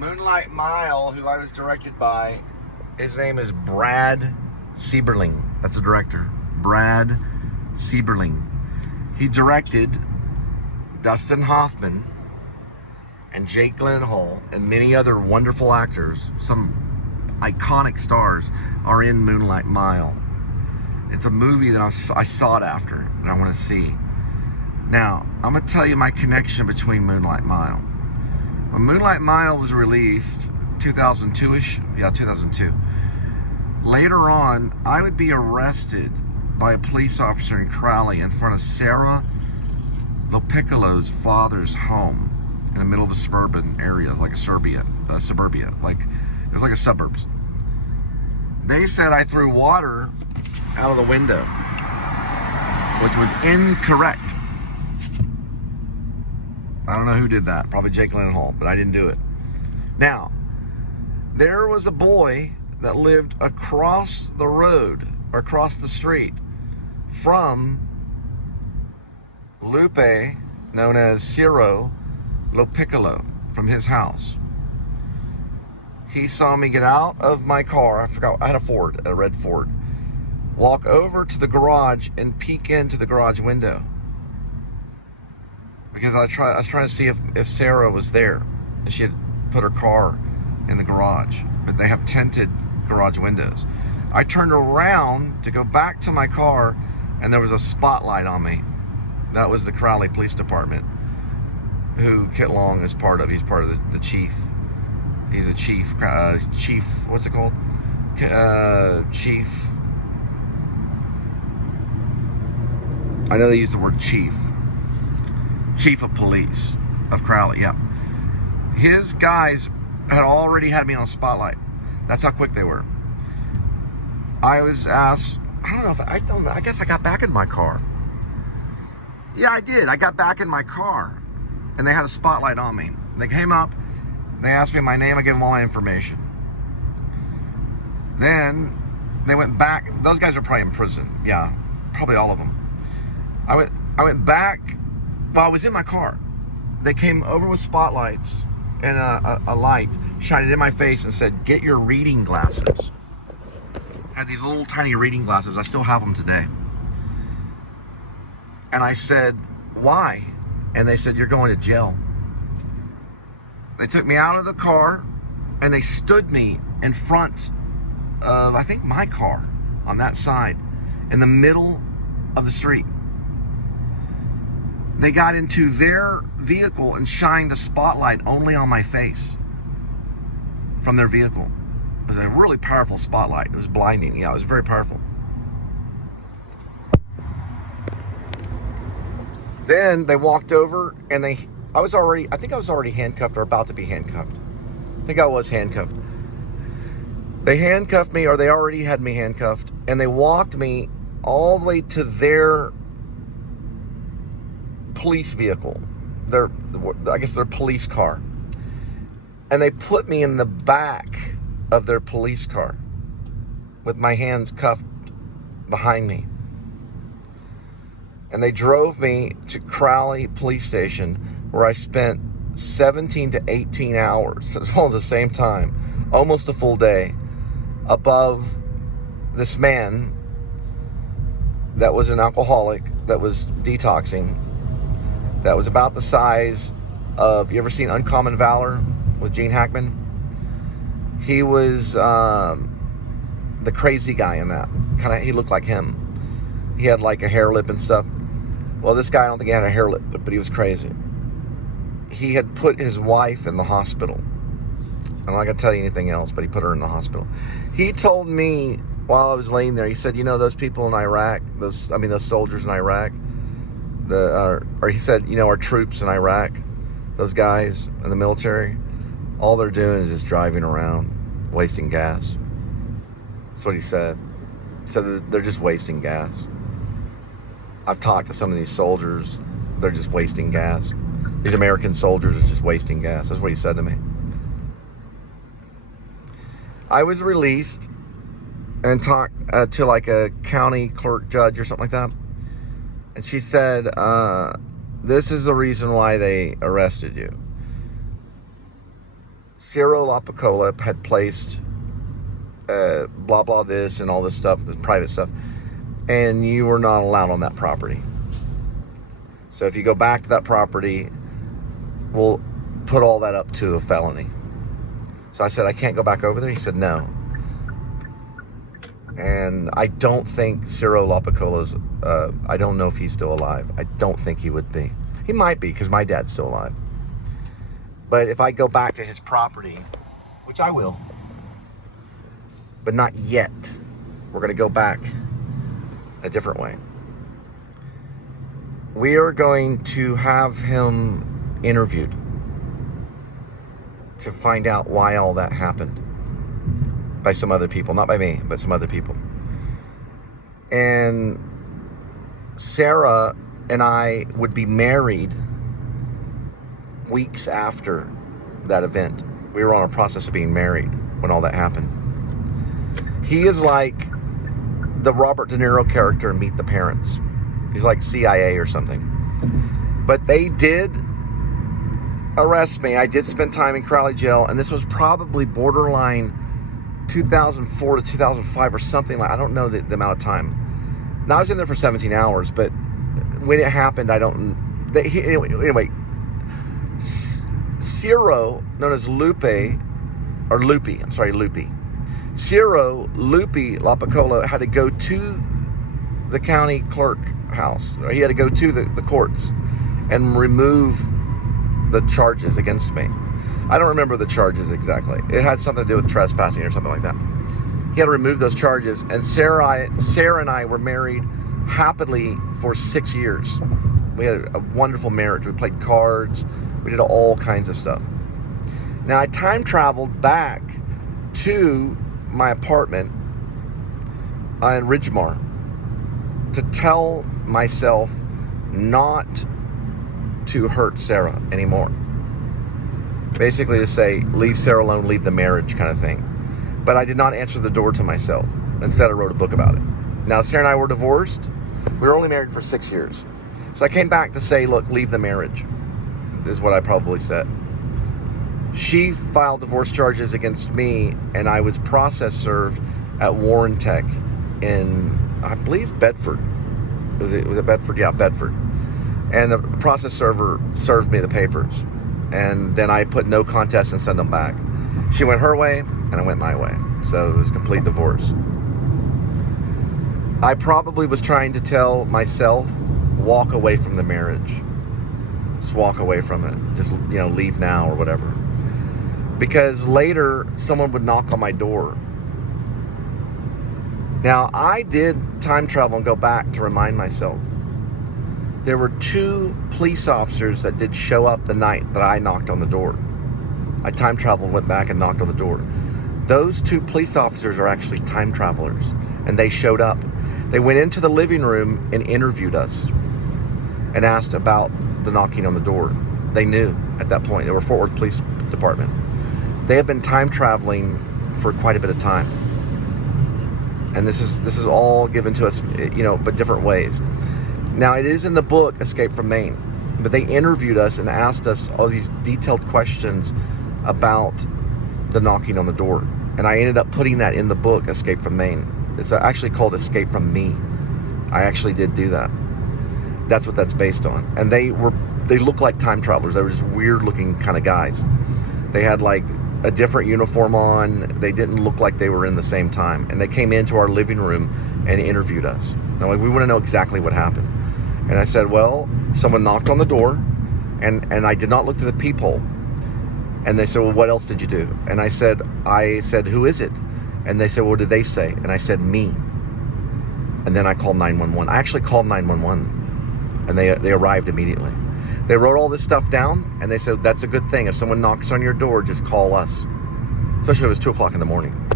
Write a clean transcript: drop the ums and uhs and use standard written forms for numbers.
Moonlight Mile, who I was directed by, his name is Brad Sieberling. That's the director. Brad Sieberling. He directed Dustin Hoffman and Jake Gyllenhaal and many other wonderful actors. Some iconic stars are in Moonlight Mile. It's a movie that I sought after and I want to see. Now, I'm going to tell you my connection between Moonlight Mile. When Moonlight Mile was released, 2002-ish, yeah, 2002, later on, I would be arrested by a police officer in Crowley in front of Sarah Lopiccolo's father's home in the middle of a suburban area, like a suburbia, like it was like a suburbs. They said I threw water out of the window, which was incorrect. I don't know who did that, probably Jake Gyllenhaal, but I didn't do it. Now, there was a boy that lived across the road, or across the street, from Lupe, known as Ciro Lopiccolo, from his house. He saw me get out of my car, I forgot, I had a red Ford, walk over to the garage and peek into the garage window. Because I was trying to see if Sarah was there, and she had put her car in the garage, but they have tinted garage windows. I turned around to go back to my car, and there was a spotlight on me. That was the Crowley Police Department, who Kit Long is part of. He's part of the chief. He's a chief, what's it called? Chief. I know they use the word chief. Chief of police of Crowley, yeah. His guys had already had me on a spotlight. That's how quick they were. I was asked, I guess I got back in my car. Yeah, I did. I got back in my car and they had a spotlight on me. They came up, they asked me my name, I gave them all my information. Then they went back. Those guys are probably in prison. Yeah, probably all of them. I went back. Well, I was in my car. They came over with spotlights and a light, shined it in my face and said, "Get your reading glasses." Had these little tiny reading glasses. I still have them today. And I said, "Why?" And they said, "You're going to jail." They took me out of the car and they stood me in front of, I think, my car on that side in the middle of the street. They got into their vehicle and shined a spotlight only on my face from their vehicle. It was a really powerful spotlight. It was blinding. Yeah, it was very powerful. Then they walked over and I think I was already handcuffed or about to be handcuffed. I think I was handcuffed. They handcuffed me, or they already had me handcuffed, and they walked me all the way to their police vehicle, their police car, and they put me in the back of their police car with my hands cuffed behind me, and they drove me to Crowley Police Station, where I spent 17 to 18 hours all at the same time, almost a full day, above this man that was an alcoholic, that was detoxing, that was about the size of, you ever seen Uncommon Valor with Gene Hackman? He was the crazy guy in that. He looked like him. He had like a hair lip and stuff. Well, this guy, I don't think he had a hair lip, but he was crazy. He had put his wife in the hospital. I'm not going to tell you anything else, but he put her in the hospital. He told me while I was laying there, he said, "You know, those people in Iraq, those soldiers in Iraq, he said, you know, our troops in Iraq, those guys in the military, all they're doing is just driving around, wasting gas." That's what he said. He said they're just wasting gas. I've talked to some of these soldiers. They're just wasting gas. These American soldiers are just wasting gas. That's what he said to me. I was released and talked to like a county clerk judge or something like that. And she said, this is the reason why they arrested you. Ciro LaPicola had placed blah blah this and all this stuff, this private stuff, and you were not allowed on that property. So if you go back to that property, we'll put all that up to a felony. So I said, I can't go back over there. He said, no. And I don't think Ciro LaPicola's, I don't know if he's still alive. I don't think he would be. He might be, because my dad's still alive. But if I go back to his property, which I will, but not yet, we're going to go back a different way. We are going to have him interviewed to find out why all that happened by some other people, not by me, but some other people. And Sarah and I would be married weeks after that event. We were on a process of being married when all that happened. He is like the Robert De Niro character in Meet the Parents. He's like CIA or something. But they did arrest me. I did spend time in Crowley jail, and this was probably borderline 2004 to 2005 or something like. I don't know the amount of time. Now I was in there for 17 hours, but when it happened, I don't. Anyway, Ciro, known as Lupe, or Lupe. I'm sorry, Lupe. Ciro Lupe LaPicola had to go to the county clerk house. He had to go to the courts and remove the charges against me. I don't remember the charges exactly. It had something to do with trespassing or something like that. He had to remove those charges. And Sarah and I were married happily for 6 years. We had a wonderful marriage. We played cards. We did all kinds of stuff. Now I time traveled back to my apartment in Ridgemar to tell myself not to hurt Sarah anymore. Basically to say, leave Sarah alone, leave the marriage kind of thing. But I did not answer the door to myself. Instead, I wrote a book about it. Now, Sarah and I were divorced. We were only married for 6 years. So I came back to say, look, leave the marriage, is what I probably said. She filed divorce charges against me, and I was process served at Warren Tech in, I believe, Bedford. Was it Bedford? Yeah, Bedford. And the process server served me the papers. And then I put no contest and sent them back. She went her way, and I went my way. So it was a complete divorce. I probably was trying to tell myself, walk away from the marriage. Just walk away from it. Just, leave now or whatever. Because later, someone would knock on my door. Now, I did time travel and go back to remind myself. There were 2 police officers that did show up the night that I knocked on the door. I time traveled, went back and knocked on the door. Those 2 police officers are actually time travelers, and they showed up. They went into the living room and interviewed us and asked about the knocking on the door. They knew at that point. They were Fort Worth Police Department. They have been time traveling for quite a bit of time. And this is all given to us, but different ways. Now, it is in the book, Escape from Maine, but they interviewed us and asked us all these detailed questions about the knocking on the door. And I ended up putting that in the book, Escape from Maine. It's actually called Escape from Me. I actually did do that. That's what that's based on. And they looked like time travelers. They were just weird looking kind of guys. They had like a different uniform on. They didn't look like they were in the same time. And they came into our living room and interviewed us. And we want to know exactly what happened. And I said, well, someone knocked on the door, and I did not look to the peephole. And they said, well, what else did you do? And I said, who is it? And they said, what did they say? And I said, me. And then I called 911. I actually called 911, and they arrived immediately. They wrote all this stuff down, and they said, that's a good thing. If someone knocks on your door, just call us. Especially if it was 2 o'clock in the morning.